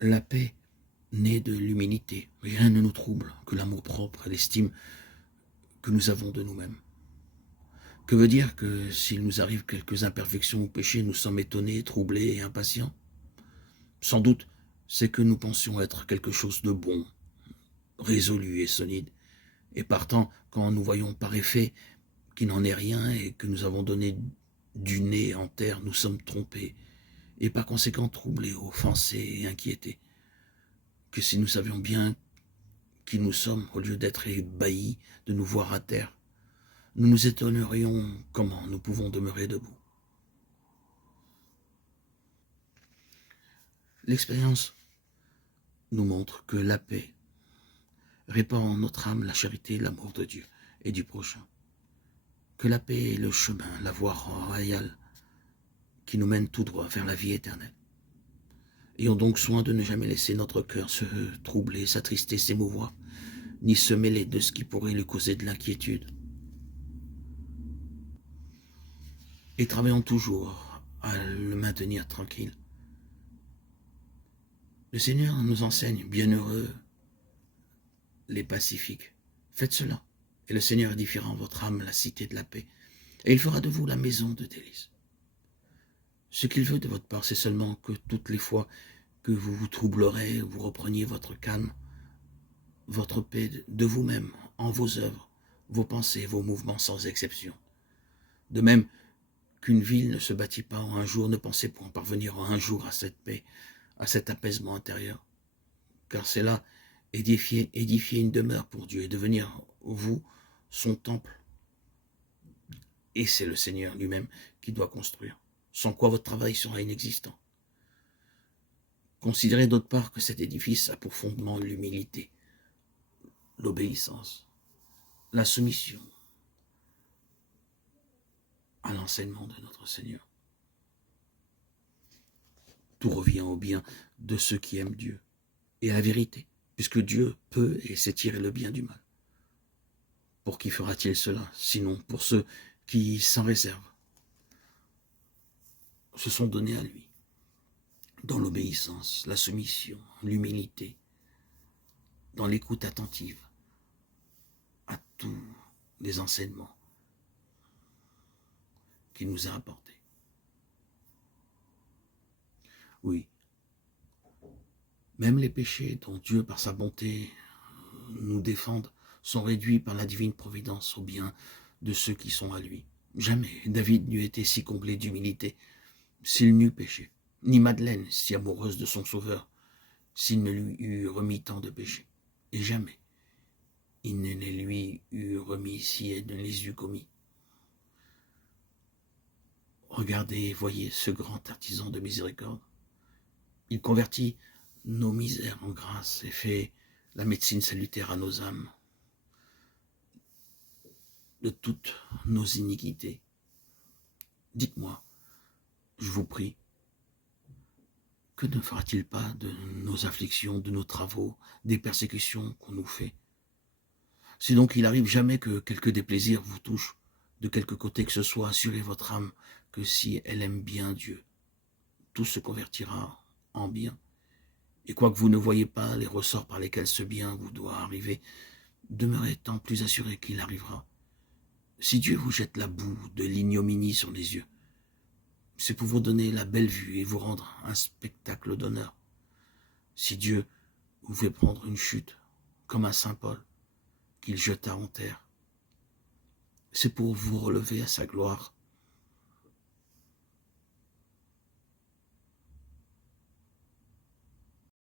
La paix naît de l'humilité. Rien ne nous trouble que l'amour-propre et l'estime que nous avons de nous-mêmes. Que veut dire que s'il nous arrive quelques imperfections ou péchés, nous sommes étonnés, troublés et impatients? Sans doute, c'est que nous pensions être quelque chose de bon, résolu et solide. Et partant, quand nous voyons par effet qu'il n'en est rien et que nous avons donné du nez en terre, nous sommes trompés et par conséquent troublés, offensés et inquiétés. Que si nous savions bien qui nous sommes, au lieu d'être ébahis de nous voir à terre, nous nous étonnerions comment nous pouvons demeurer debout. L'expérience nous montre que la paix répand en notre âme la charité et l'amour de Dieu et du prochain. Que la paix est le chemin, la voie royale qui nous mène tout droit vers la vie éternelle. Ayons donc soin de ne jamais laisser notre cœur se troubler, s'attrister, s'émouvoir, ni se mêler de ce qui pourrait lui causer de l'inquiétude. Et travaillons toujours à le maintenir tranquille. Le Seigneur nous enseigne, bienheureux les pacifiques. Faites cela, et le Seigneur édifiera en votre âme la cité de la paix, et il fera de vous la maison de délices. Ce qu'il veut de votre part, c'est seulement que toutes les fois que vous vous troublerez, vous repreniez votre calme, votre paix de vous-même, en vos œuvres, vos pensées, vos mouvements sans exception. De même qu'une ville ne se bâtit pas en un jour, ne pensez point parvenir en un jour à cette paix, à cet apaisement intérieur. Car c'est là édifier une demeure pour Dieu et devenir, vous, son temple. Et c'est le Seigneur lui-même qui doit construire, sans quoi votre travail sera inexistant. Considérez d'autre part que cet édifice a pour fondement l'humilité, l'obéissance, la soumission à l'enseignement de notre Seigneur. Tout revient au bien de ceux qui aiment Dieu et à la vérité, puisque Dieu peut et sait tirer le bien du mal. Pour qui fera-t-il cela, sinon pour ceux qui, sans réserve, se sont donnés à lui, dans l'obéissance, la soumission, l'humilité, dans l'écoute attentive à tous les enseignements qu'il nous a apportés. Oui, même les péchés dont Dieu, par sa bonté, nous défende, sont réduits par la divine providence au bien de ceux qui sont à lui. Jamais David n'eût été si comblé d'humilité s'il n'eût péché, ni Madeleine si amoureuse de son sauveur s'il ne lui eût remis tant de péchés. Et jamais il ne les lui eût remis si elle ne les eût commis. Regardez, voyez ce grand artisan de miséricorde. Il convertit nos misères en grâce et fait la médecine salutaire à nos âmes de toutes nos iniquités. Dites-moi, je vous prie, que ne fera-t-il pas de nos afflictions, de nos travaux, des persécutions qu'on nous fait? Si donc il arrive jamais que quelque déplaisir vous touche, de quelque côté que ce soit, assurez votre âme que si elle aime bien Dieu, tout se convertira en bien. Et quoique vous ne voyez pas les ressorts par lesquels ce bien vous doit arriver, demeurez tant plus assuré qu'il arrivera. Si Dieu vous jette la boue de l'ignominie sur les yeux, c'est pour vous donner la belle vue et vous rendre un spectacle d'honneur. Si Dieu vous fait prendre une chute, comme à Saint Paul, qu'il jeta en terre, c'est pour vous relever à sa gloire